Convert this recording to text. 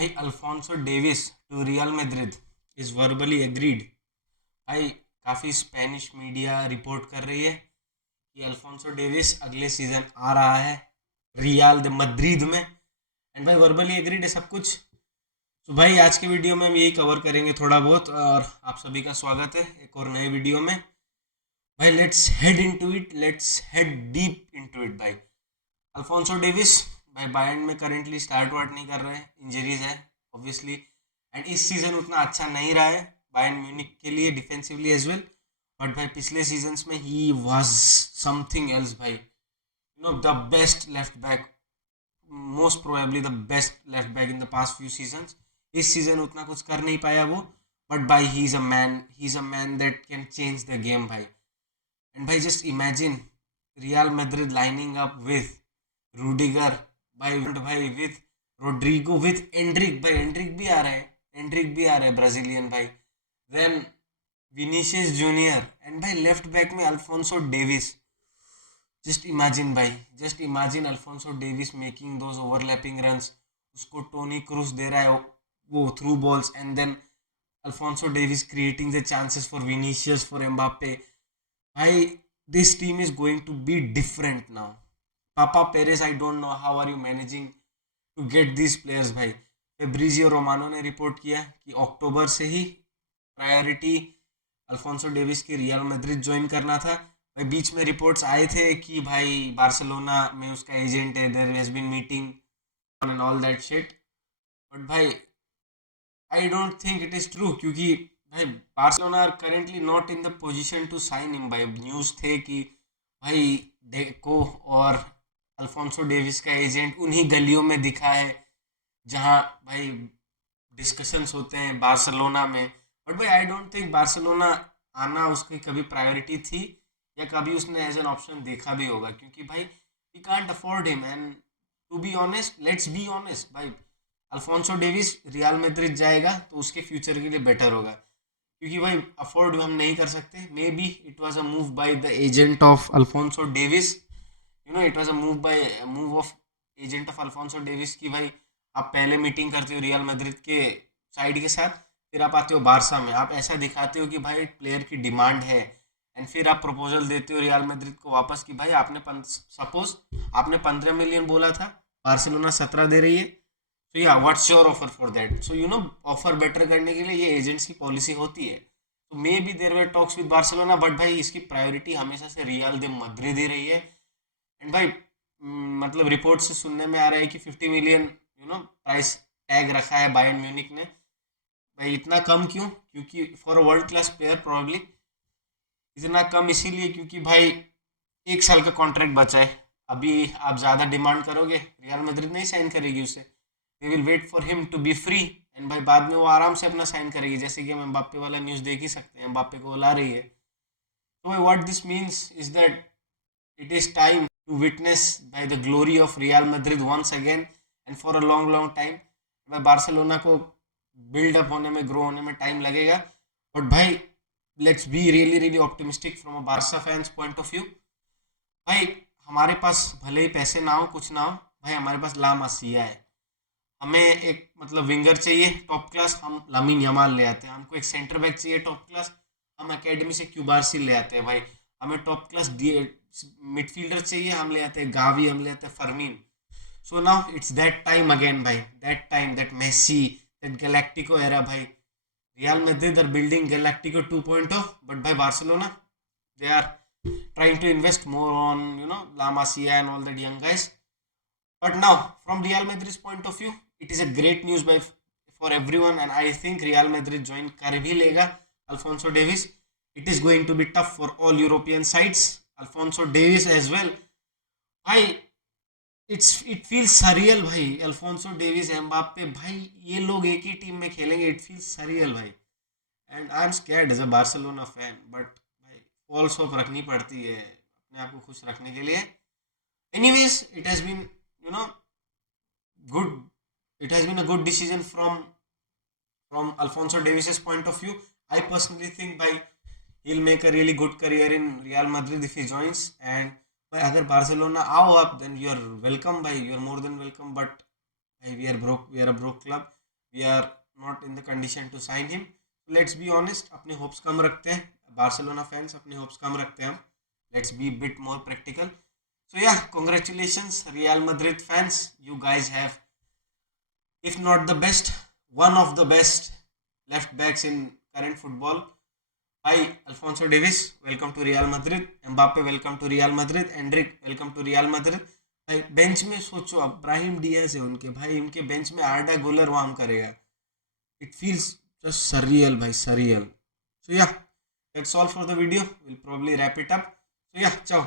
भाई Alfonso Davies to Real Madrid is verbally agreed. भाई काफ़ी स्पेनिश मीडिया रिपोर्ट कर रही है कि अल्फोंसो डेविस अगले सीजन आ रहा है रियल द मैड्रिड में। एंड भाई वर्बली एग्रीड है सब कुछ। तो भाई आज के वीडियो में हम यही कवर करेंगे थोड़ा बहुत, और आप सभी का स्वागत है एक और नए वीडियो में। भाई let's head into it, let's head deep into it. भाई अल्फोंसो डेविस भाई बायर्न में करेंटली स्टार्ट वार्ट नहीं कर रहे हैं, इंजरीज है ऑब्वियसली। एंड इस सीजन उतना अच्छा नहीं रहा है बायर्न म्यूनिक के लिए डिफेंसिवली एज वेल। बट भाई पिछले सीजन्स में ही वाज समथिंग एल्स भाई, you know the best left back, most probably the best left back in the past few seasons. इस सीजन उतना कुछ कर नहीं पाया वो, बट भाई he is a man that can change the game भाई। एंड भाई just imagine real Madrid lining up with Rudiger भाई विथ रोड्रिगो विथ एंड्रिक। भाई एंड्रिक भी आ रहा है, एंड्रिक भी आ रहा है ब्राजीलियन भाई। देन विनीशियस जूनियर एंड भाई लेफ्ट बैक में अल्फोंसो डेविस। जस्ट इमेजिन भाई, just imagine Alfonso Davies making those overlapping runs. उसको टोनी क्रूस दे रहा है वो through balls, and then Alfonso Davies creating the chances for Vinicius, for Mbappe. भाई this team is going to be different now. Papa Perez, I don't know how are you managing to get these players भाई। Fabrizio Romano ने report किया कि अक्टूबर से ही priority Alfonso Davis की real Madrid join करना था। भाई बीच में रिपोर्ट्स आए थे कि भाई बार्सिलोना में उसका एजेंट है, there has been meeting and all that shit. But भाई I don't think it is true, क्योंकि भाई Barcelona are currently not in the position to sign him. भाई न्यूज़ थे कि भाई डेको और अल्फोंसो डेविस का एजेंट उन्हीं गलियों में दिखा है जहां भाई डिस्कशंस होते हैं बार्सिलोना में। बट भाई आई डोंट थिंक बार्सिलोना आना उसकी कभी प्रायोरिटी थी, या कभी उसने एज एन ऑप्शन देखा भी होगा, क्योंकि भाई we can't afford him. And to be honest, let's be honest भाई, अल्फोंसो डेविस रियल मैड्रिड जाएगा तो उसके फ्यूचर के लिए बेटर होगा, क्योंकि भाई अफोर्ड हम नहीं कर सकते। May be it was a move by the agent of Alfonso Davis, you know it was a move of agent of Alfonso Davis की भाई आप पहले मीटिंग करते हो रियल मैड्रिड के साइड के साथ, फिर आप आते हो बारसा में, आप ऐसा दिखाते हो कि भाई प्लेयर की डिमांड है, एंड फिर आप प्रपोजल देते हो रियल मैड्रिड को वापस कि भाई आपने सपोज आपने 15 मिलियन बोला था, बार्सिलोना 17 दे रही है, तो या what's your offer for that. So you know offer better करने के लिए ये एजेंट्स की पॉलिसी होती है। तो maybe there were talks with Barcelona, but भाई इसकी प्रायोरिटी हमेशा से रियल दे मैड्रिड ही रही है। एंड भाई मतलब रिपोर्ट से सुनने में आ रहा है कि 50 मिलियन प्राइस टैग रखा है बायर्न म्यूनिक ने। भाई इतना कम क्यों? क्योंकि for a world class player probably इतना कम इसीलिए क्योंकि भाई 1 साल का कॉन्ट्रैक्ट बचा है। अभी आप ज़्यादा डिमांड करोगे, रियल मैड्रिड नहीं साइन करेगी उसे, they will wait for him to be free, and भाई बाद में वो आराम से अपना साइन करेगी, जैसे कि हम एम्बाप्पे वाला न्यूज़ देख ही सकते हैं, एम्बाप्पे को ला रही है। तो भाई what this means is that it is time to witness by the glory of Real Madrid once again and for a long long time। भाई बार्सिलोना को बिल्ड अप होने में, ग्रो होने में टाइम लगेगा, बट भाई let's be really really optimistic from a Barca fans point of view. भाई हमारे पास भले ही पैसे ना हो, कुछ ना हो, भाई हमारे पास ला मासिया है। हमें एक मतलब विंगर चाहिए टॉप क्लास, हम लामिन यमाल ले आते हैं। हमको एक सेंटर बैक चाहिए टॉप क्लास, हम एकेडमी से क्यूबारसी ले आते हैं भाई। हमें टॉप क्लास मिडफील्डर चाहिए, हम ले आते हैं गावी, हम ले आते हैं Fermin. So now it's that time again भाई, that time, that Messi, that galactico era भाई। Real Madrid are building galactico 2.0, but भाई Barcelona they are trying to invest more on La Masia and all that young guys. But now, from Real Madrid's point of view, it is a great news for everyone, and I think Real Madrid join कर भी लेगा Alfonso Davies. It is going to be tough for all European sides. Alfonso Davies as well. भाई it feels surreal भाई, Alfonso Davies, Mbappe, भाई ये लोग एक ही टीम में खेलेंगे, इट फील्स सरियल भाई। And I am scared as a Barcelona fan, but भाई फॉल्स होप रखनी पड़ती है अपने आप को खुश रखने के लिए। Anyways it has been you know good, it has been a good decision from Alfonso Davis's point of view. I personally think by he'll make a really good career in Real Madrid if he joins, and by अगर Barcelona आओ आप, then you are welcome भाई, you are more than welcome, but भाई we are broke, we are a broke club, we are not in the condition to sign him. Let's be honest, अपने hopes कम रखते हैं. Barcelona fans अपने hopes कम रखते हैं हम. Let's be bit more practical. So yeah, congratulations Real Madrid fans. You guys have, if not the best, one of the best left backs in current football. Hi, Alfonso Davies, welcome to Real Madrid. Mbappe, welcome to Real Madrid. Endrick, welcome to Real Madrid. भाई bench में सोचो, अब Brahim Diaz है उनके भाई, उनके bench में आर्डा गुलर वाम करेगा. इट फील्स जस्ट सरियल भाई, सरियल. सो या, that's all for the video. Will probably wrap it up. So yeah, ciao.